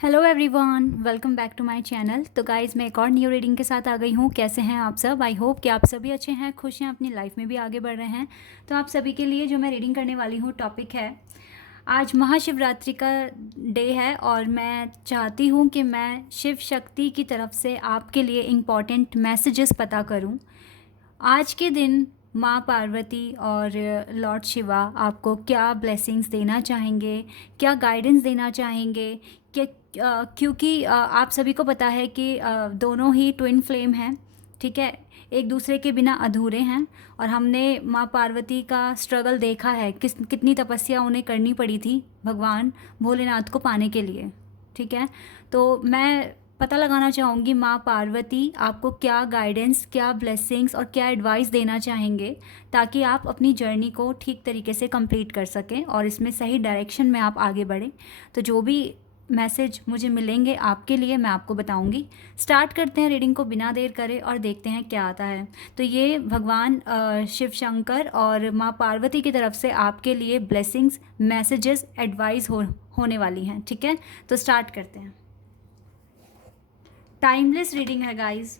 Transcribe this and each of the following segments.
Hello everyone, welcome back to my channel. तो guys, मैं एक और न्यू रीडिंग के साथ आ गई हूँ। कैसे हैं आप सब? आई होप कि आप सभी अच्छे हैं, खुश हैं, अपनी लाइफ में भी आगे बढ़ रहे हैं। तो आप सभी के लिए जो मैं रीडिंग करने वाली हूँ, टॉपिक है, आज महाशिवरात्रि का डे है और मैं चाहती हूँ कि मैं शिव शक्ति की तरफ से आपके लिए इम्पॉर्टेंट मैसेजेस पता करूँ। आज के दिन माँ पार्वती और लॉर्ड शिवा आपको क्या ब्लेसिंग्स देना चाहेंगे, क्या गाइडेंस देना चाहेंगे कि क्योंकि आप सभी को पता है कि दोनों ही ट्विन फ्लेम हैं, ठीक है, एक दूसरे के बिना अधूरे हैं। और हमने माँ पार्वती का स्ट्रगल देखा है, कितनी तपस्या उन्हें करनी पड़ी थी भगवान भोलेनाथ को पाने के लिए, ठीक है। तो मैं पता लगाना चाहूँगी माँ पार्वती आपको क्या गाइडेंस, क्या ब्लेसिंग्स और क्या एडवाइस देना चाहेंगे, ताकि आप अपनी जर्नी को ठीक तरीके से कंप्लीट कर सकें और इसमें सही डायरेक्शन में आप आगे बढ़ें। तो जो भी मैसेज मुझे मिलेंगे आपके लिए, मैं आपको बताऊंगी। स्टार्ट करते हैं रीडिंग को बिना देर करे और देखते हैं क्या आता है। तो ये भगवान शिव शंकर और माँ पार्वती की तरफ से आपके लिए ब्लेसिंग्स, मैसेजेस, एडवाइस होने वाली हैं, ठीक है। तो स्टार्ट करते हैं। टाइमलेस रीडिंग है गाइस,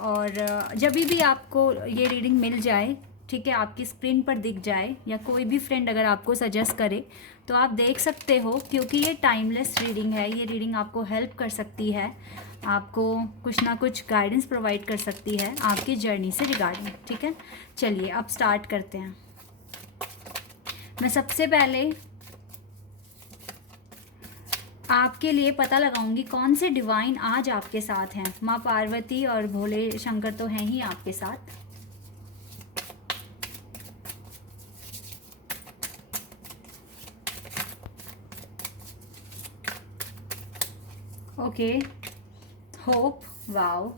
और जब भी आपको ये रीडिंग मिल जाए, ठीक है, आपकी स्क्रीन पर दिख जाए या कोई भी फ्रेंड अगर आपको सजेस्ट करे, तो आप देख सकते हो, क्योंकि ये टाइमलेस रीडिंग है। ये रीडिंग आपको हेल्प कर सकती है, आपको कुछ ना कुछ गाइडेंस प्रोवाइड कर सकती है आपकी जर्नी से रिगार्डिंग, ठीक है। चलिए अब स्टार्ट करते हैं। मैं सबसे पहले आपके लिए पता लगाऊंगी कौन से डिवाइन आज आपके साथ हैं। माँ पार्वती और भोले शंकर तो हैं ही आपके साथ। Okay, hope, wow,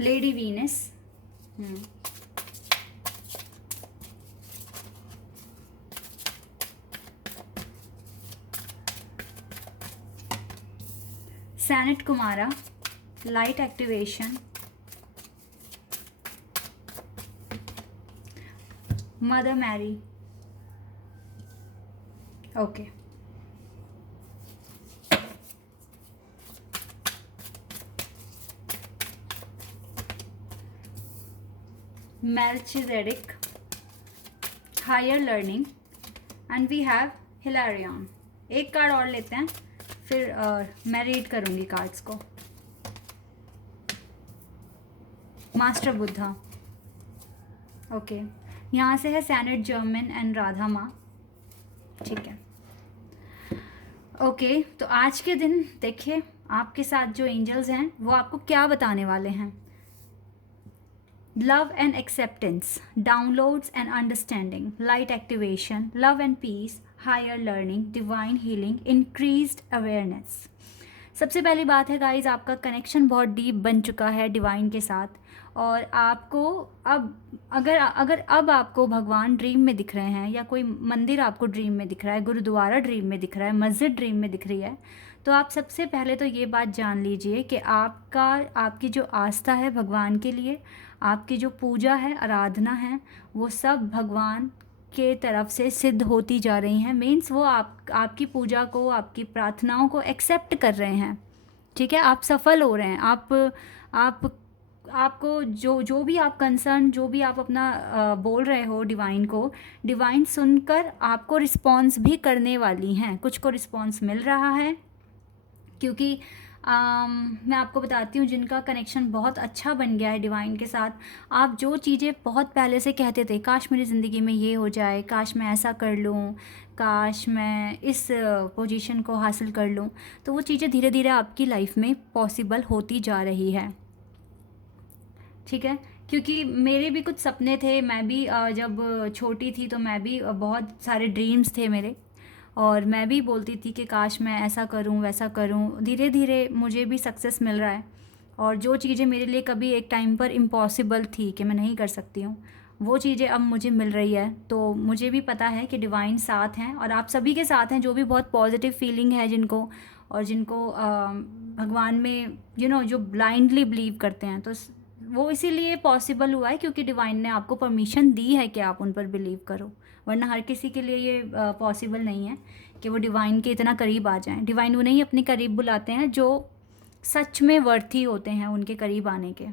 lady Venus, Sanat Kumara, light activation, mother Mary. Okay, Melchizedek, higher learning, and we have Hilarion. एक कार्ड और लेते हैं, फिर मैं रीड करूंगी कार्ड्स को। मास्टर बुद्धा। ओके, यहाँ से है सैनेट जर्मन एंड राधा माँ, ठीक है। ओके, तो आज के दिन देखिए आपके साथ जो एंजल्स हैं वो आपको क्या बताने वाले हैं। Love and acceptance, downloads and understanding, light activation, love and peace, higher learning, divine healing, increased awareness. सबसे पहली बात है गाइज, आपका कनेक्शन बहुत डीप बन चुका है डिवाइन के साथ, और आपको अब अगर अब आपको भगवान ड्रीम में दिख रहे हैं, या कोई मंदिर आपको ड्रीम में दिख रहा है, गुरुद्वारा ड्रीम में दिख रहा है, मस्जिद ड्रीम में दिख रही है, तो आप सबसे पहले तो ये बात जान लीजिए कि आपकी जो आस्था है भगवान के लिए, आपकी जो पूजा है, आराधना है, वो सब भगवान के तरफ से सिद्ध होती जा रही हैं। मीन्स वो आपकी पूजा को, आपकी प्रार्थनाओं को एक्सेप्ट कर रहे हैं, ठीक है। आप सफल हो रहे हैं। आप आपको जो भी आप कंसर्न, जो भी आप अपना बोल रहे हो डिवाइन को, डिवाइन सुनकर आपको रिस्पॉन्स भी करने वाली हैं। कुछ को रिस्पॉन्स मिल रहा है, क्योंकि मैं आपको बताती हूँ, जिनका कनेक्शन बहुत अच्छा बन गया है डिवाइन के साथ, आप जो चीज़ें बहुत पहले से कहते थे, काश मेरी ज़िंदगी में ये हो जाए, काश मैं ऐसा कर लूँ, काश मैं इस पोजीशन को हासिल कर लूँ, तो वो चीज़ें धीरे धीरे आपकी लाइफ में पॉसिबल होती जा रही है, ठीक है। क्योंकि मेरे भी कुछ सपने थे, मैं भी जब छोटी थी तो मैं भी बहुत सारे ड्रीम्स थे मेरे, और मैं भी बोलती थी कि काश मैं ऐसा करूं, वैसा करूं। धीरे धीरे मुझे भी सक्सेस मिल रहा है, और जो चीज़ें मेरे लिए कभी एक टाइम पर इम्पॉसिबल थी कि मैं नहीं कर सकती हूँ, वो चीज़ें अब मुझे मिल रही है। तो मुझे भी पता है कि डिवाइन साथ हैं, और आप सभी के साथ हैं, जो भी बहुत पॉजिटिव फीलिंग है जिनको, और जिनको भगवान में जो ब्लाइंडली बिलीव करते हैं, तो वो इसीलिए पॉसिबल हुआ है क्योंकि डिवाइन ने आपको परमिशन दी है कि आप उन पर बिलीव करो, वरना हर किसी के लिए ये पॉसिबल नहीं है कि वो डिवाइन के इतना करीब आ जाएं। डिवाइन उन्हें ही अपने करीब बुलाते हैं जो सच में वर्थी होते हैं उनके करीब आने के,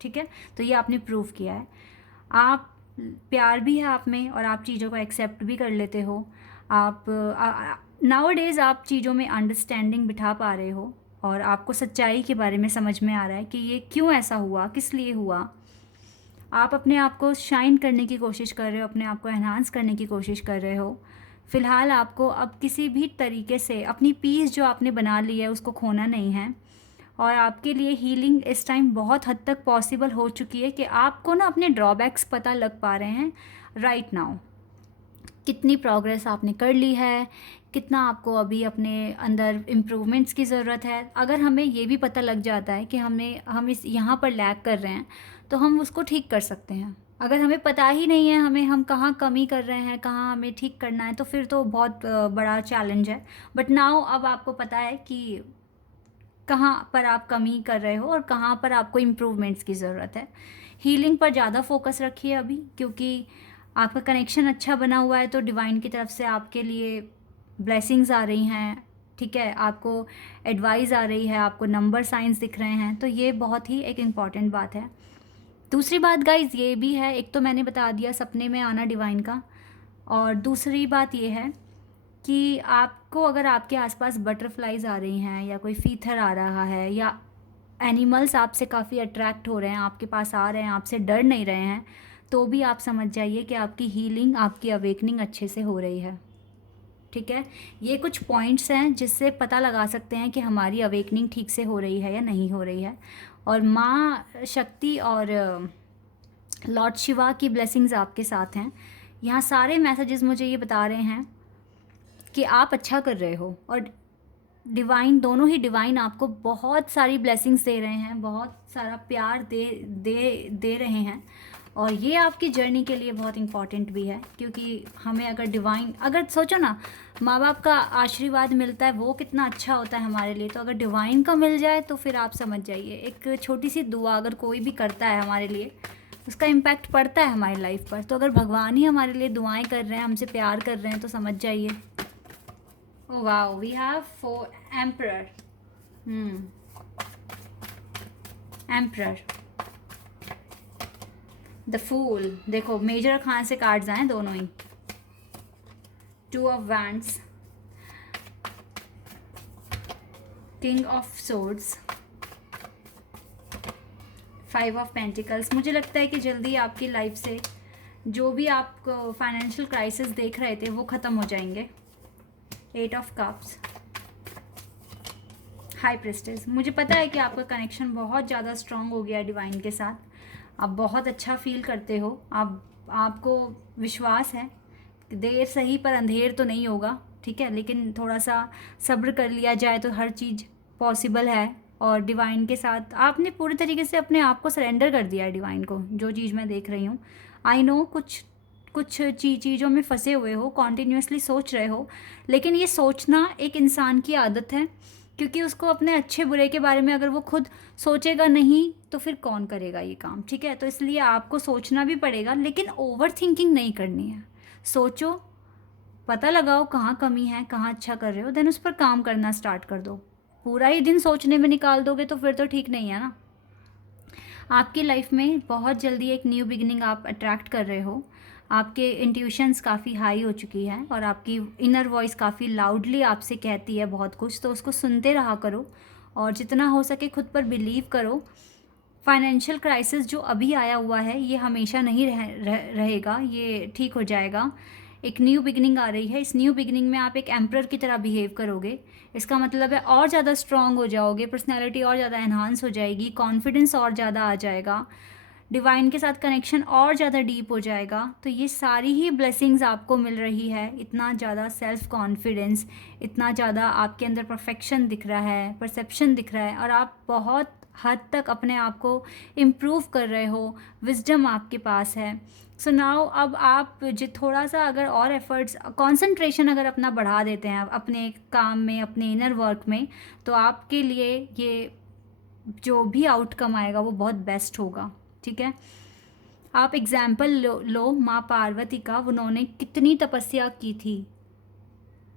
ठीक है। तो ये आपने प्रूव किया है, आप प्यार भी है आप में और आप चीज़ों को एक्सेप्ट भी कर लेते हो। आप नाउ डेज़ आप चीज़ों में अंडरस्टैंडिंग बिठा पा रहे हो और आपको सच्चाई के बारे में समझ में आ रहा है कि ये क्यों ऐसा हुआ, किस लिए हुआ। आप अपने आप को शाइन करने की कोशिश कर रहे हो, अपने आप को एनहांस करने की कोशिश कर रहे हो। फ़िलहाल आपको अब किसी भी तरीके से अपनी पीस जो आपने बना ली है उसको खोना नहीं है और आपके लिए हीलिंग इस टाइम बहुत हद तक पॉसिबल हो चुकी है कि आपको ना अपने ड्रॉबैक्स पता लग पा रहे हैं राइट नाउ। कितनी प्रोग्रेस आपने कर ली है, कितना आपको अभी अपने अंदर इम्प्रूवमेंट्स की ज़रूरत है। अगर हमें ये भी पता लग जाता है कि हम इस यहाँ पर लैग कर रहे हैं तो हम उसको ठीक कर सकते हैं। अगर हमें पता ही नहीं है हम कहाँ कमी कर रहे हैं, कहाँ हमें ठीक करना है, तो फिर तो बहुत बड़ा चैलेंज है। बट नाउ अब आपको पता है कि कहाँ पर आप कमी कर रहे हो और कहाँ पर आपको इम्प्रूवमेंट्स की ज़रूरत है। हीलिंग पर ज़्यादा फोकस रखिए अभी, क्योंकि आपका कनेक्शन अच्छा बना हुआ है तो डिवाइन की तरफ से आपके लिए ब्लेसिंग्स आ रही हैं, ठीक है। आपको एडवाइस आ रही है, आपको नंबर साइंस दिख रहे हैं, तो ये बहुत ही एक इम्पॉर्टेंट बात है। दूसरी बात गाइज ये भी है, एक तो मैंने बता दिया सपने में आना डिवाइन का, और दूसरी बात ये है कि आपको अगर आपके आसपास बटरफ्लाइज आ रही हैं या कोई फीथर आ रहा है या एनिमल्स आपसे काफ़ी अट्रैक्ट हो रहे हैं, आपके पास आ रहे हैं, आपसे डर नहीं रहे हैं, तो भी आप समझ जाइए कि आपकी हीलिंग, आपकी अवेकनिंग अच्छे से हो रही है, ठीक है। ये कुछ पॉइंट्स हैं जिससे पता लगा सकते हैं कि हमारी अवेकनिंग ठीक से हो रही है या नहीं हो रही है। और माँ शक्ति और लॉर्ड शिवा की ब्लेसिंग्स आपके साथ हैं। यहाँ सारे मैसेजेस मुझे ये बता रहे हैं कि आप अच्छा कर रहे हो और डिवाइन, दोनों ही डिवाइन आपको बहुत सारी ब्लेसिंग्स दे रहे हैं, बहुत सारा प्यार दे रहे हैं। और ये आपकी जर्नी के लिए बहुत इम्पॉर्टेंट भी है, क्योंकि हमें अगर डिवाइन, अगर सोचो ना, माँ बाप का आशीर्वाद मिलता है वो कितना अच्छा होता है हमारे लिए, तो अगर डिवाइन का मिल जाए तो फिर आप समझ जाइए, एक छोटी सी दुआ अगर कोई भी करता है हमारे लिए, उसका इम्पैक्ट पड़ता है हमारी लाइफ पर। तो अगर भगवान ही हमारे लिए दुआएं कर रहे हैं, हमसे प्यार कर रहे हैं, तो समझ जाइए। Oh wow, we have 4 Emperor. Emperor. The Fool. देखो मेजर खान से कार्ड्स आए दोनों ही। 2 of Wands. King of Swords. 5 of Pentacles. मुझे लगता है कि जल्दी आपकी लाइफ से जो भी आपको फाइनेंशियल क्राइसिस देख रहे थे वो ख़त्म हो जाएंगे। 8 of Cups. हाई प्रेस्टेस। मुझे पता है कि आपका कनेक्शन बहुत ज़्यादा स्ट्रॉन्ग हो गया है डिवाइन के साथ, आप बहुत अच्छा फील करते हो, आपको विश्वास है, देर सही पर अंधेर तो नहीं होगा, ठीक है। लेकिन थोड़ा सा सब्र कर लिया जाए तो हर चीज़ पॉसिबल है। और डिवाइन के साथ आपने पूरी तरीके से अपने आप को सरेंडर कर दिया है डिवाइन को, जो चीज़ मैं देख रही हूँ। आई नो कुछ चीज़ों में फंसे हुए हो, कॉन्टीन्यूसली सोच रहे हो, लेकिन ये सोचना एक इंसान की आदत है, क्योंकि उसको अपने अच्छे बुरे के बारे में अगर वो खुद सोचेगा नहीं तो फिर कौन करेगा ये काम, ठीक है। तो इसलिए आपको सोचना भी पड़ेगा, लेकिन ओवर थिंकिंग नहीं करनी है। सोचो, पता लगाओ कहाँ कमी है, कहाँ अच्छा कर रहे हो, देन उस पर काम करना स्टार्ट कर दो। पूरा ही दिन सोचने में निकाल दोगे तो फिर तो ठीक नहीं है ना। आपकी लाइफ में बहुत जल्दी एक न्यू बिगिनिंग आप अट्रैक्ट कर रहे हो, आपके इंट्यूशंस काफ़ी हाई हो चुकी है और आपकी इनर वॉइस काफ़ी लाउडली आपसे कहती है बहुत कुछ, तो उसको सुनते रहा करो और जितना हो सके खुद पर बिलीव करो। फाइनेंशियल क्राइसिस जो अभी आया हुआ है ये हमेशा नहीं रहेगा, ये ठीक हो जाएगा। एक न्यू बिगिनिंग आ रही है, इस न्यू बिगिनिंग में आप एक एम्परर की तरह बिहेव करोगे, इसका मतलब है और ज़्यादा स्ट्रॉन्ग हो जाओगे, पर्सनैलिटी और ज़्यादा एनहांस हो जाएगी, कॉन्फिडेंस और ज़्यादा आ जाएगा, डिवाइन के साथ कनेक्शन और ज़्यादा डीप हो जाएगा। तो ये सारी ही ब्लेसिंग्स आपको मिल रही है, इतना ज़्यादा सेल्फ कॉन्फिडेंस, इतना ज़्यादा आपके अंदर परफेक्शन दिख रहा है, परसेप्शन दिख रहा है, और आप बहुत हद तक अपने आप को इम्प्रूव कर रहे हो, विजडम आपके पास है। सो नाउ अब आप जो थोड़ा सा अगर और एफर्ट्स, कंसंट्रेशन अगर अपना बढ़ा देते हैं अपने काम में, अपने इनर वर्क में, तो आपके लिए ये जो भी आउटकम आएगा वो बहुत बेस्ट होगा। ठीक है। आप एग्जाम्पल लो माँ पार्वती का, उन्होंने कितनी तपस्या की थी।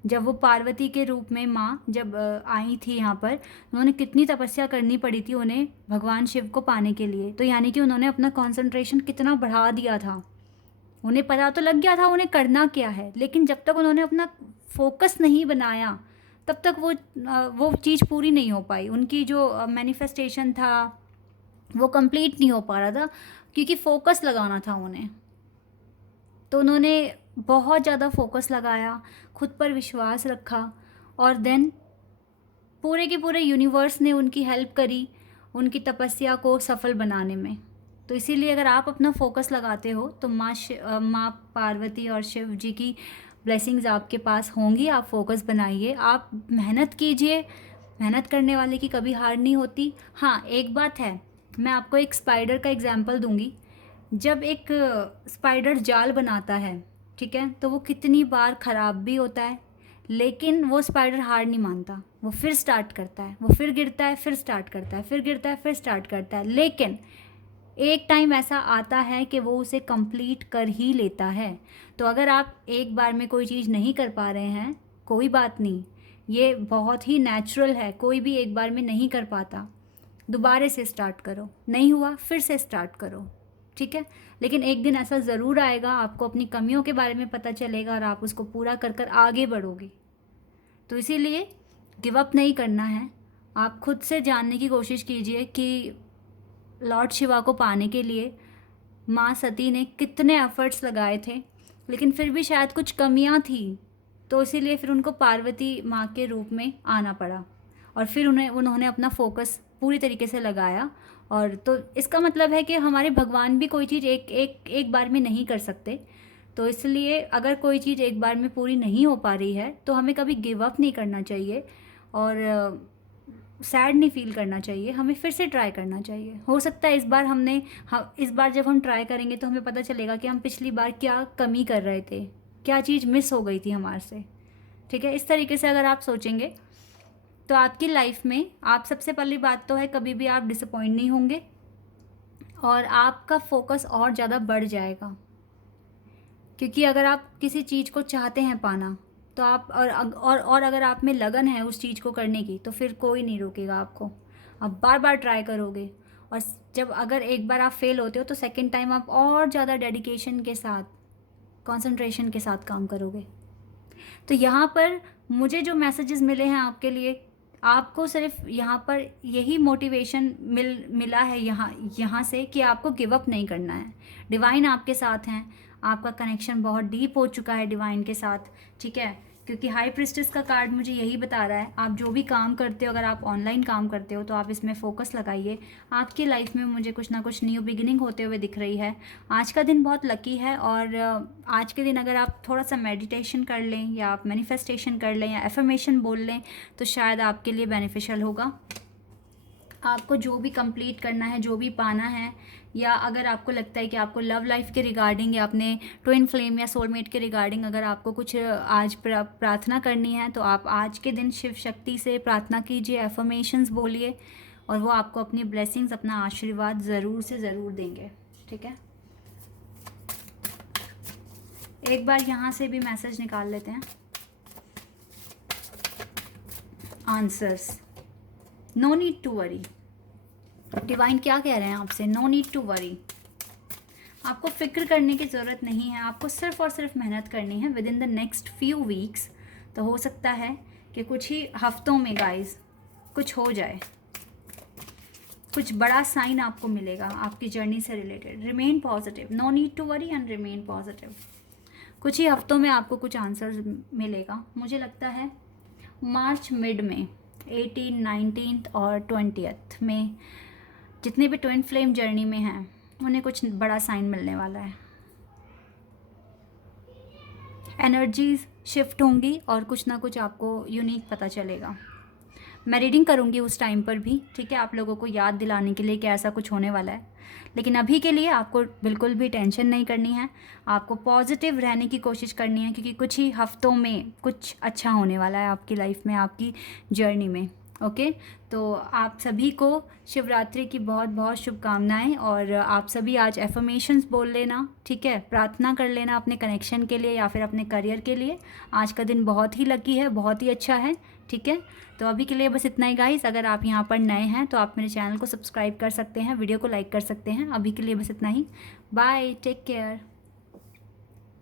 जब वो पार्वती के रूप में माँ जब आई थी यहाँ पर, उन्होंने कितनी तपस्या करनी पड़ी थी उन्हें भगवान शिव को पाने के लिए। तो यानी कि उन्होंने अपना कंसंट्रेशन कितना बढ़ा दिया था। उन्हें पता तो लग गया था उन्हें करना क्या है, लेकिन जब तक उन्होंने अपना फोकस नहीं बनाया तब तक वो चीज़ पूरी नहीं हो पाई। उनकी जो मैनिफेस्टेशन था वो कंप्लीट नहीं हो पा रहा था, क्योंकि फोकस लगाना था उन्हें। तो उन्होंने बहुत ज़्यादा फोकस लगाया, खुद पर विश्वास रखा, और देन पूरे के पूरे यूनिवर्स ने उनकी हेल्प करी उनकी तपस्या को सफल बनाने में। तो इसीलिए अगर आप अपना फोकस लगाते हो तो माँ पार्वती और शिव जी की ब्लेसिंग्स आपके पास होंगी। आप फोकस बनाइए, आप मेहनत कीजिए, मेहनत करने वाले की कभी हार नहीं होती। हाँ, एक बात है, मैं आपको एक स्पाइडर का एग्जांपल दूंगी। जब एक स्पाइडर जाल बनाता है, ठीक है, तो वो कितनी बार ख़राब भी होता है, लेकिन वो स्पाइडर हार नहीं मानता। वो फिर स्टार्ट करता है, वो फिर गिरता है, फिर स्टार्ट करता है, फिर गिरता है, फिर स्टार्ट करता है, लेकिन एक टाइम ऐसा आता है कि वो उसे कंप्लीट कर ही लेता है। तो अगर आप एक बार में कोई चीज़ नहीं कर पा रहे हैं, कोई बात नहीं, ये बहुत ही नेचुरल है। कोई भी एक बार में नहीं कर पाता, दोबारा से स्टार्ट करो, नहीं हुआ फिर से स्टार्ट करो, ठीक है। लेकिन एक दिन ऐसा ज़रूर आएगा, आपको अपनी कमियों के बारे में पता चलेगा और आप उसको पूरा कर कर आगे बढ़ोगे। तो इसीलिए गिव अप नहीं करना है। आप खुद से जानने की कोशिश कीजिए कि लॉर्ड शिवा को पाने के लिए माँ सती ने कितने एफर्ट्स लगाए थे, लेकिन फिर भी शायद कुछ कमियाँ थी, तो इसीलिए फिर उनको पार्वती माँ के रूप में आना पड़ा, और फिर उन्होंने अपना फोकस पूरी तरीके से लगाया। और तो इसका मतलब है कि हमारे भगवान भी कोई चीज़ एक बार में नहीं कर सकते। तो इसलिए अगर कोई चीज़ एक बार में पूरी नहीं हो पा रही है तो हमें कभी गिव अप नहीं करना चाहिए, और सैड नहीं फील करना चाहिए। हमें फिर से ट्राई करना चाहिए। हो सकता है इस बार जब हम ट्राई करेंगे तो हमें पता चलेगा कि हम पिछली बार क्या कमी कर रहे थे, क्या चीज़ मिस हो गई थी हमारे से, ठीक है। इस तरीके से अगर आप सोचेंगे तो आपकी लाइफ में आप सबसे पहली बात तो है कभी भी आप डिसअपॉइंट नहीं होंगे, और आपका फोकस और ज़्यादा बढ़ जाएगा। क्योंकि अगर आप किसी चीज़ को चाहते हैं पाना, तो आप और अगर आप में लगन है उस चीज़ को करने की, तो फिर कोई नहीं रोकेगा आपको। आप बार बार ट्राई करोगे, और जब अगर एक बार आप फेल होते हो तो सेकंड टाइम आप और ज़्यादा डेडिकेशन के साथ, कंसंट्रेशन के साथ काम करोगे। तो यहाँ पर मुझे जो मैसेजेस मिले हैं आपके लिए, आपको सिर्फ यहाँ पर यही मोटिवेशन मिला है यहाँ से कि आपको गिव अप नहीं करना है। डिवाइन आपके साथ हैं, आपका कनेक्शन बहुत डीप हो चुका है डिवाइन के साथ, ठीक है। क्योंकि हाई प्रिस्टेस का कार्ड मुझे यही बता रहा है, आप जो भी काम करते हो, अगर आप ऑनलाइन काम करते हो तो आप इसमें फोकस लगाइए। आपकी लाइफ में मुझे कुछ ना कुछ न्यू बिगिनिंग होते हुए दिख रही है। आज का दिन बहुत लकी है, और आज के दिन अगर आप थोड़ा सा मेडिटेशन कर लें, या आप मैनिफेस्टेशन कर लें, या एफर्मेशन बोल लें, तो शायद आपके लिए बेनिफिशियल होगा। आपको जो भी कंप्लीट करना है, जो भी पाना है, या अगर आपको लगता है कि आपको लव लाइफ के रिगार्डिंग या अपने ट्विन फ्लेम या सोलमेट के रिगार्डिंग अगर आपको कुछ आज प्रार्थना करनी है, तो आप आज के दिन शिव शक्ति से प्रार्थना कीजिए, एफर्मेशंस बोलिए, और वो आपको अपनी ब्लेसिंग्स, अपना आशीर्वाद ज़रूर से ज़रूर देंगे, ठीक है। एक बार यहाँ से भी मैसेज निकाल लेते हैं। Answers, no need to worry. Divine क्या कह रहे हैं आपसे? No need to worry. आपको फिक्र करने की ज़रूरत नहीं है, आपको सिर्फ और सिर्फ मेहनत करनी है। With in the next few weeks, तो हो सकता है कि कुछ ही हफ्तों में गाइस कुछ हो जाए, कुछ बड़ा साइन आपको मिलेगा आपकी जर्नी से related. Remain positive, no need to worry and remain positive. कुछ ही हफ्तों में आपको कुछ आंसर्स मिलेगा। मुझे लगता है मार्च मिड में 18, 19 और 20 में जितने भी ट्विन फ्लेम जर्नी में हैं उन्हें कुछ बड़ा साइन मिलने वाला है। एनर्जीज शिफ्ट होंगी और कुछ ना कुछ आपको यूनिक पता चलेगा। मैं रीडिंग करूँगी उस टाइम पर भी, ठीक है, आप लोगों को याद दिलाने के लिए कि ऐसा कुछ होने वाला है। लेकिन अभी के लिए आपको बिल्कुल भी टेंशन नहीं करनी है, आपको पॉजिटिव रहने की कोशिश करनी है, क्योंकि कुछ ही हफ्तों में कुछ अच्छा होने वाला है आपकी लाइफ में, आपकी जर्नी में। ओके, तो आप सभी को शिवरात्रि की बहुत बहुत शुभकामनाएं। और आप सभी आज एफर्मेशंस बोल लेना, ठीक है, प्रार्थना कर लेना अपने कनेक्शन के लिए या फिर अपने करियर के लिए। आज का दिन बहुत ही लकी है, बहुत ही अच्छा है, ठीक है। तो अभी के लिए बस इतना ही गाइस। अगर आप यहाँ पर नए हैं तो आप मेरे चैनल को सब्सक्राइब कर सकते हैं, वीडियो को लाइक कर सकते हैं। अभी के लिए बस इतना ही। Bye, take care.